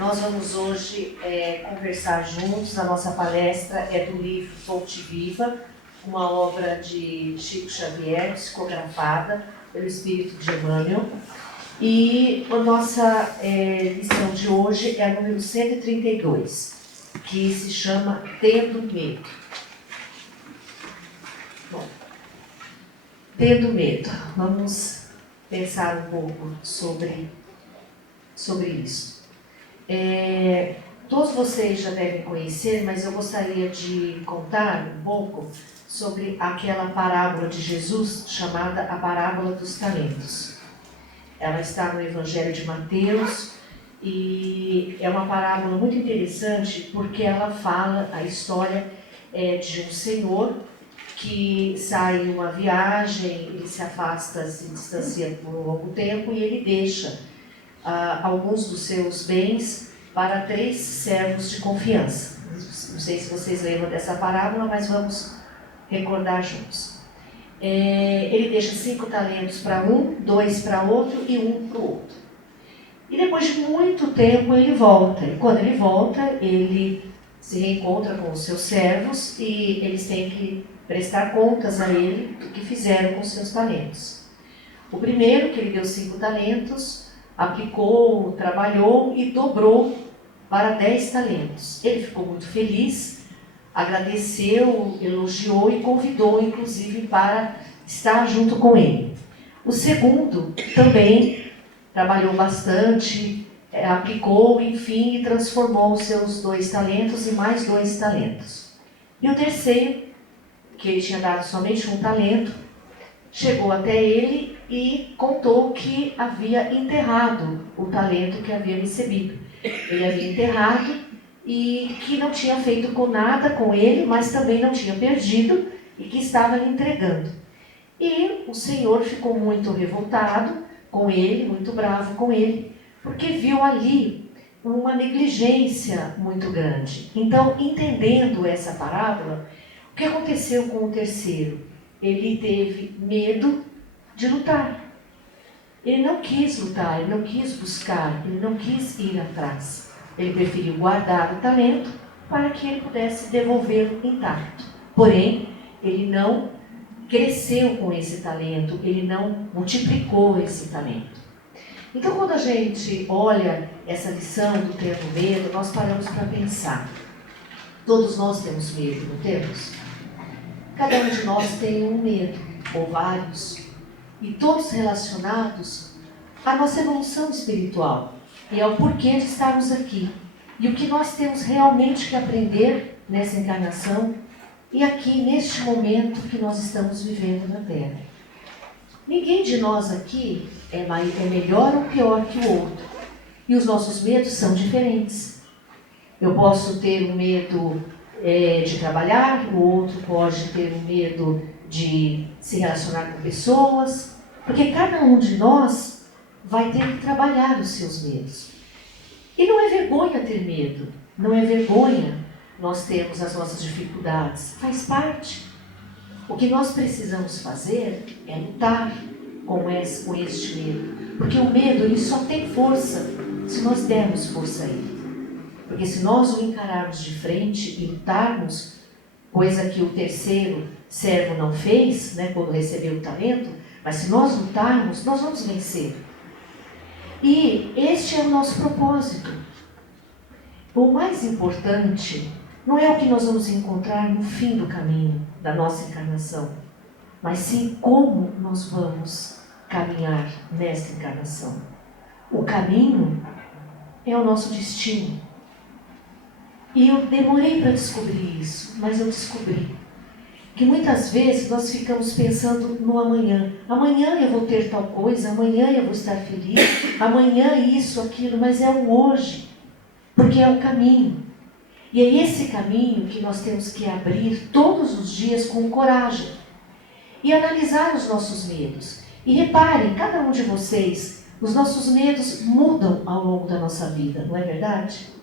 Nós vamos hoje conversar juntos. A nossa palestra é do livro Fonte Viva, uma obra de Chico Xavier, psicografada pelo Espírito de Emmanuel. E a nossa lição de hoje é a número 132, que se chama Tendo Medo. Bom, tendo medo. Vamos pensar um pouco sobre isso. Todos vocês já devem conhecer, mas eu gostaria de contar um pouco sobre aquela parábola de Jesus chamada a parábola dos talentos. Ela está no Evangelho de Mateus e é uma parábola muito interessante porque ela fala a história de um senhor que sai em uma viagem, ele se afasta, se distancia por um longo tempo e ele deixa alguns dos seus bens para 3 servos de confiança. Não sei se vocês lembram dessa parábola, mas vamos recordar juntos. Ele deixa 5 talentos para um, 2 para outro e 1 para o outro. E depois de muito tempo ele volta. E quando ele volta, ele se reencontra com os seus servos e eles têm que prestar contas a ele do que fizeram com os seus talentos. O primeiro, que ele deu 5 talentos, aplicou, trabalhou e dobrou para 10 talentos. Ele ficou muito feliz, agradeceu, elogiou e convidou, inclusive, para estar junto com ele. O segundo também trabalhou bastante, aplicou, enfim, e transformou os seus 2 talentos em mais 2 talentos. E o terceiro, que ele tinha dado somente 1 talento, chegou até ele e contou que havia enterrado o talento que havia recebido. Ele havia enterrado e que não tinha feito com nada com ele, mas também não tinha perdido e que estava lhe entregando. E o Senhor ficou muito revoltado com ele, muito bravo com ele, porque viu ali uma negligência muito grande. Então, entendendo essa parábola, o que aconteceu com o terceiro? Ele teve medo de lutar. Ele não quis lutar, ele não quis buscar, ele não quis ir atrás. Ele preferiu guardar o talento para que ele pudesse devolvê-lo intacto. Porém, ele não cresceu com esse talento, ele não multiplicou esse talento. Então, quando a gente olha essa lição do tendo medo, nós paramos para pensar. Todos nós temos medo, não temos? Cada um de nós tem um medo, ou vários, e todos relacionados à nossa evolução espiritual e ao porquê de estarmos aqui. E o que nós temos realmente que aprender nessa encarnação e aqui, neste momento que nós estamos vivendo na Terra. Ninguém de nós aqui é melhor ou pior que o outro. E os nossos medos são diferentes. Eu posso ter um medo de trabalhar, o outro pode ter um medo de se relacionar com pessoas, porque cada um de nós vai ter que trabalhar os seus medos. E não é vergonha ter medo, não é vergonha nós termos as nossas dificuldades, faz parte. O que nós precisamos fazer é lutar com este medo, porque o medo ele só tem força se nós dermos força a ele. Porque se nós o encararmos de frente e lutarmos, coisa que o terceiro servo não fez, quando recebeu o talento, mas se nós lutarmos, nós vamos vencer. E este é o nosso propósito. O mais importante não é o que nós vamos encontrar no fim do caminho da nossa encarnação, mas sim como nós vamos caminhar nesta encarnação. O caminho é o nosso destino. E eu demorei para descobrir isso, mas eu descobri que muitas vezes nós ficamos pensando no amanhã. Amanhã eu vou ter tal coisa, amanhã eu vou estar feliz, amanhã isso, aquilo, mas é o hoje, porque é o caminho. E é esse caminho que nós temos que abrir todos os dias com coragem e analisar os nossos medos. E reparem, cada um de vocês, os nossos medos mudam ao longo da nossa vida, não é verdade?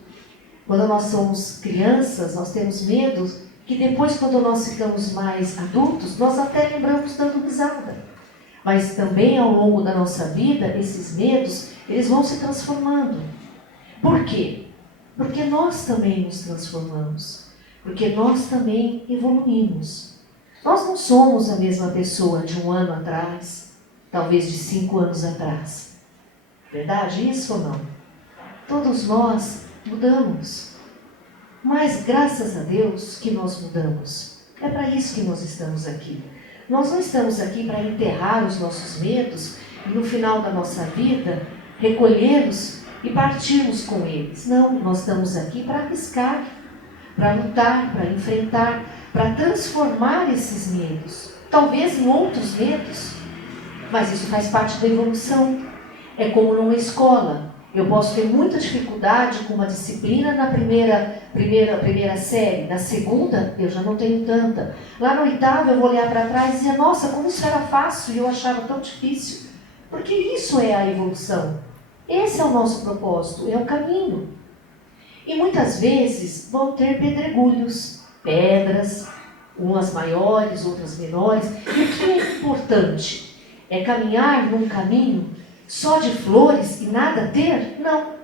Quando nós somos crianças, nós temos medos que depois, quando nós ficamos mais adultos, nós até lembramos dando risada. Mas também ao longo da nossa vida, esses medos, eles vão se transformando. Por quê? Porque nós também nos transformamos. Porque nós também evoluímos. Nós não somos a mesma pessoa de 1 ano atrás, talvez de 5 anos atrás. Verdade isso ou não? Todos nós mudamos. Mas graças a Deus que nós mudamos. É para isso que nós estamos aqui. Nós não estamos aqui para enterrar os nossos medos e no final da nossa vida recolhê-los e partirmos com eles. Não, nós estamos aqui para arriscar, para lutar, para enfrentar, para transformar esses medos. Talvez em outros medos, mas isso faz parte da evolução. É como numa escola. Eu posso ter muita dificuldade com uma disciplina na primeira série. Na segunda, eu já não tenho tanta. Lá no 8º, eu vou olhar para trás e dizer, nossa, como isso era fácil e eu achava tão difícil. Porque isso é a evolução. Esse é o nosso propósito, é o caminho. E muitas vezes vão ter pedregulhos, pedras, umas maiores, outras menores. E o que é importante? É caminhar num caminho só de flores e nada ter? Não.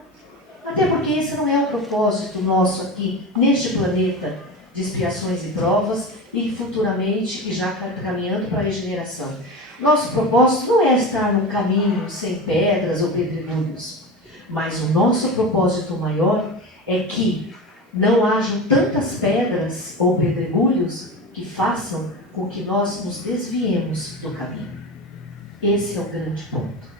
Até porque esse não é o propósito nosso aqui, neste planeta de expiações e provas e futuramente e já caminhando para a regeneração. Nosso propósito não é estar num caminho sem pedras ou pedregulhos, mas o nosso propósito maior é que não hajam tantas pedras ou pedregulhos que façam com que nós nos desviemos do caminho. Esse é o grande ponto.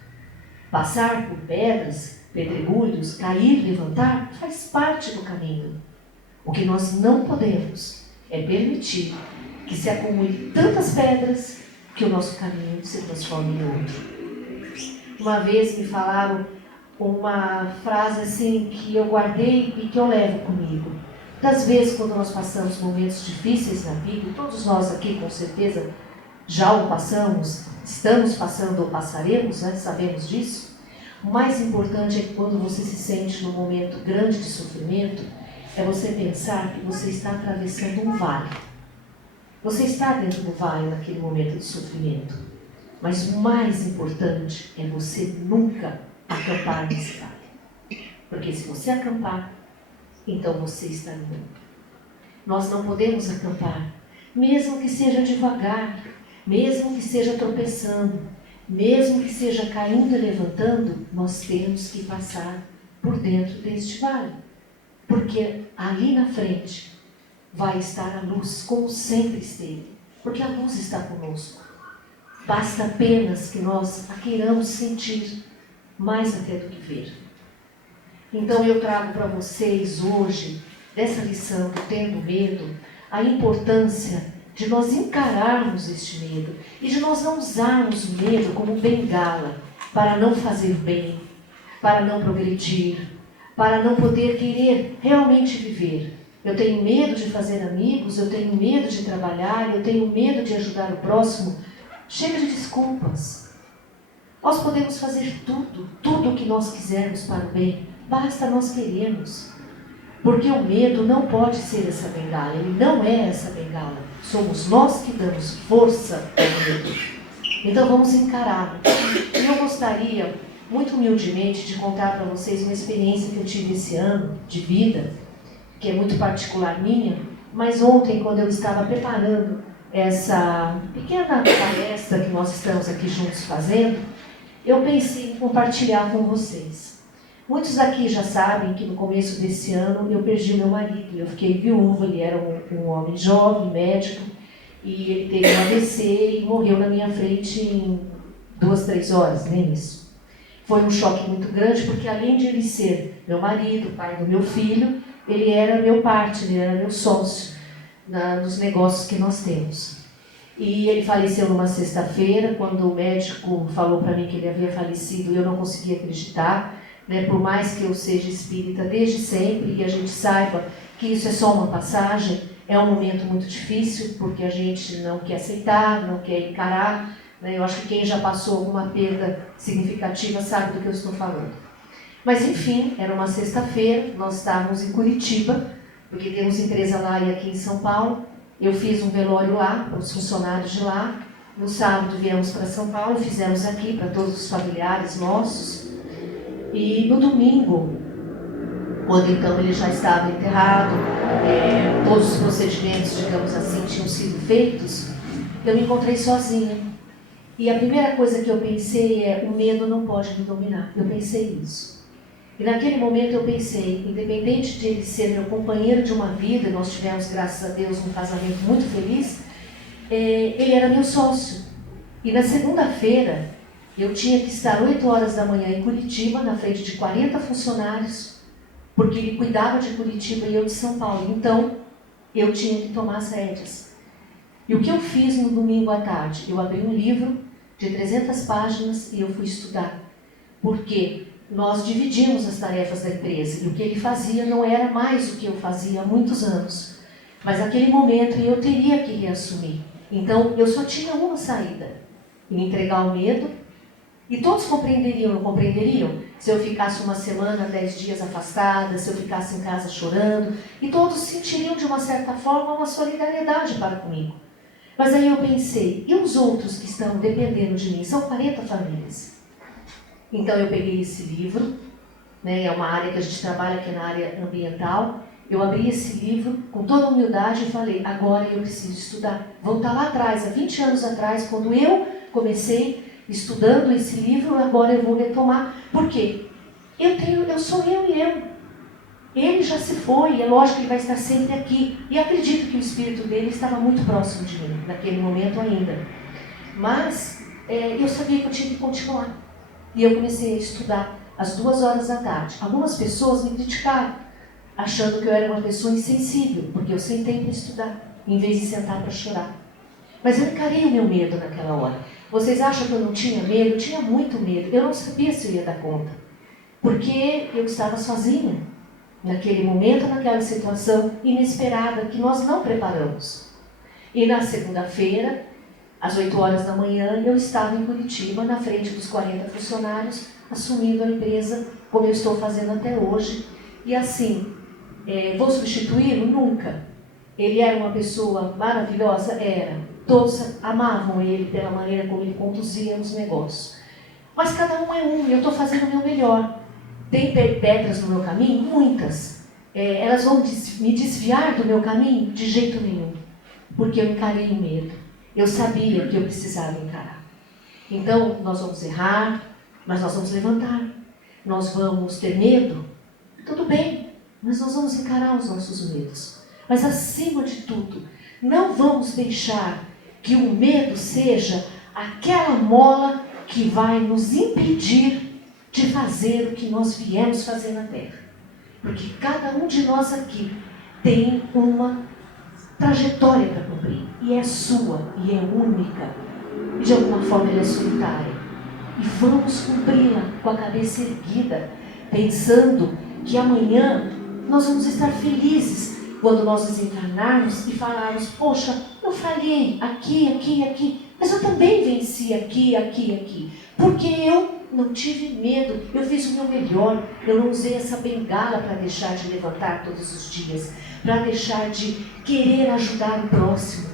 Passar por pedras, pedregulhos, cair, levantar, faz parte do caminho. O que nós não podemos é permitir que se acumule tantas pedras que o nosso caminho se transforme em outro. Uma vez me falaram uma frase assim que eu guardei e que eu levo comigo. Das vezes quando nós passamos momentos difíceis na vida, todos nós aqui com certeza já o passamos, estamos passando ou passaremos, né? Sabemos disso. O mais importante é que quando você se sente num momento grande de sofrimento, é você pensar que você está atravessando um vale. Você está dentro do vale naquele momento de sofrimento. Mas o mais importante é você nunca acampar nesse vale. Porque se você acampar, então você está no mundo. Nós não podemos acampar, mesmo que seja devagar, mesmo que seja tropeçando, mesmo que seja caindo e levantando, nós temos que passar por dentro deste vale. Porque ali na frente vai estar a luz, como sempre esteve. Porque a luz está conosco. Basta apenas que nós a queiramos sentir, mais até do que ver. Então eu trago para vocês hoje, dessa lição do Tendo Medo, a importância de nós encararmos este medo e de nós não usarmos o medo como bengala para não fazer bem, para não progredir, para não poder querer realmente viver. Eu tenho medo de fazer amigos, eu tenho medo de trabalhar, eu tenho medo de ajudar o próximo. Chega de desculpas. Nós podemos fazer tudo o que nós quisermos para o bem, basta nós querermos. Porque o medo não pode ser essa bengala, ele não é essa bengala. Somos nós que damos força ao medo. Então vamos encará-lo. E eu gostaria, muito humildemente, de contar para vocês uma experiência que eu tive esse ano de vida, que é muito particular minha, mas ontem, quando eu estava preparando essa pequena palestra que nós estamos aqui juntos fazendo, eu pensei em compartilhar com vocês. Muitos aqui já sabem que no começo desse ano eu perdi meu marido, eu fiquei viúva, ele era um homem jovem, médico, e ele teve um AVC e morreu na minha frente em 2, 3 horas, nem isso. Foi um choque muito grande, porque além de ele ser meu marido, pai do meu filho, ele era meu partner, ele era meu sócio nos negócios que nós temos. E ele faleceu numa sexta-feira, quando o médico falou para mim que ele havia falecido, eu não conseguia acreditar. Por mais que eu seja espírita desde sempre e a gente saiba que isso é só uma passagem, é um momento muito difícil, porque a gente não quer aceitar, não quer encarar. Eu acho que quem já passou alguma perda significativa sabe do que eu estou falando. Mas enfim, era uma sexta-feira, nós estávamos em Curitiba, porque temos empresa lá e aqui em São Paulo. Eu fiz um velório lá, para os funcionários de lá. No sábado viemos para São Paulo, fizemos aqui para todos os familiares nossos. E no domingo, Quando então ele já estava enterrado, todos os procedimentos, digamos assim, tinham sido feitos, eu me encontrei sozinha. E a primeira coisa que eu pensei é: o medo não pode me dominar. Eu pensei isso. E naquele momento eu pensei, independente de ele ser meu companheiro de uma vida, nós tivemos, graças a Deus, um casamento muito feliz, ele era meu sócio. E na segunda-feira, eu tinha que estar 8 horas da manhã em Curitiba, na frente de 40 funcionários, porque ele cuidava de Curitiba e eu de São Paulo. Então, eu tinha que tomar as rédeas. E o que eu fiz no domingo à tarde? Eu abri um livro de 300 páginas e eu fui estudar. Porque nós dividimos as tarefas da empresa e o que ele fazia não era mais o que eu fazia há muitos anos. Mas naquele momento eu teria que reassumir. Então, eu só tinha uma saída: me entregar ao medo. E todos compreenderiam, não compreenderiam? Se eu ficasse uma semana, 10 dias afastada, se eu ficasse em casa chorando, e todos sentiriam de uma certa forma uma solidariedade para comigo. Mas aí eu pensei, e os outros que estão dependendo de mim? São 40 famílias. Então eu peguei esse livro, é uma área que a gente trabalha aqui na área ambiental, eu abri esse livro com toda a humildade e falei: agora eu preciso estudar. Voltar lá atrás, há 20 anos atrás, quando eu comecei estudando esse livro, agora eu vou retomar. Por quê? Eu sou eu e eu. Ele já se foi, é lógico que ele vai estar sempre aqui. E acredito que o espírito dele estava muito próximo de mim, naquele momento ainda. Mas eu sabia que eu tinha que continuar. E eu comecei a estudar às 2 horas da tarde. Algumas pessoas me criticaram, achando que eu era uma pessoa insensível, porque eu sentei para estudar, em vez de sentar para chorar. Mas eu encarei o meu medo naquela hora. Vocês acham que eu não tinha medo? Eu tinha muito medo. Eu não sabia se eu ia dar conta. Porque eu estava sozinha, naquele momento, naquela situação inesperada que nós não preparamos. E na segunda-feira, às 8 horas da manhã, eu estava em Curitiba, na frente dos 40 funcionários, assumindo a empresa, como eu estou fazendo até hoje. E assim, vou substituí-lo? Nunca. Ele era uma pessoa maravilhosa? Era. Todos amavam ele pela maneira como ele conduzia os negócios. Mas cada um é um, eu estou fazendo o meu melhor. Tem pedras no meu caminho? Muitas. Elas vão me desviar do meu caminho? De jeito nenhum. Porque eu encarei o medo. Eu sabia que eu precisava encarar. Então, nós vamos errar, mas nós vamos levantar. Nós vamos ter medo? Tudo bem, mas nós vamos encarar os nossos medos. Mas, acima de tudo, não vamos deixar que o medo seja aquela mola que vai nos impedir de fazer o que nós viemos fazer na Terra. Porque cada um de nós aqui tem uma trajetória para cumprir. E é sua, e é única. E de alguma forma ela é solitária. E vamos cumpri-la com a cabeça erguida, pensando que amanhã nós vamos estar felizes quando nós desencarnarmos e falarmos: poxa, eu falhei aqui, mas eu também venci aqui. Porque eu não tive medo, eu fiz o meu melhor, eu não usei essa bengala para deixar de levantar todos os dias, para deixar de querer ajudar o próximo.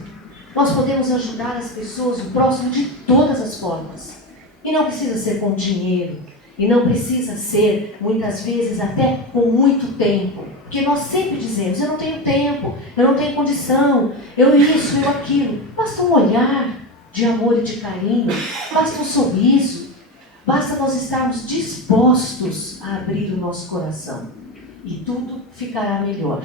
Nós podemos ajudar as pessoas, o próximo, de todas as formas. E não precisa ser com dinheiro, e não precisa ser, muitas vezes, até com muito tempo. Porque nós sempre dizemos: eu não tenho tempo, eu não tenho condição, eu isso, eu aquilo. Basta um olhar de amor e de carinho, basta um sorriso, basta nós estarmos dispostos a abrir o nosso coração. E tudo ficará melhor.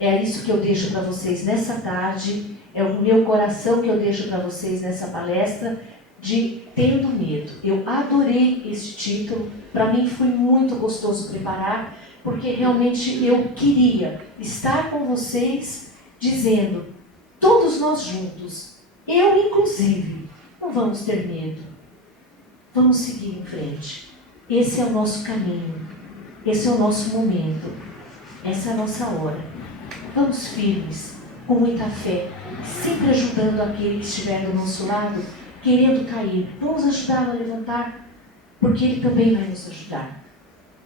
É isso que eu deixo para vocês nessa tarde, é o meu coração que eu deixo para vocês nessa palestra, de Tendo Medo. Eu adorei esse título, para mim foi muito gostoso preparar, porque realmente eu queria estar com vocês dizendo, todos nós juntos, eu inclusive, não vamos ter medo, vamos seguir em frente. Esse é o nosso caminho, esse é o nosso momento, essa é a nossa hora. Vamos firmes, com muita fé, sempre ajudando aquele que estiver do nosso lado, querendo cair. Vamos ajudá-lo a levantar, porque ele também vai nos ajudar.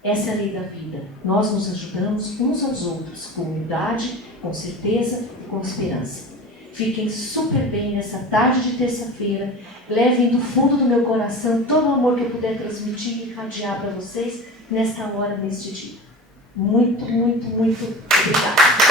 Essa é a lei da vida. Nós nos ajudamos uns aos outros, com humildade, com certeza e com esperança. Fiquem super bem nessa tarde de terça-feira. Levem do fundo do meu coração todo o amor que eu puder transmitir e irradiar para vocês nesta hora, neste dia. Muito, muito, muito obrigada.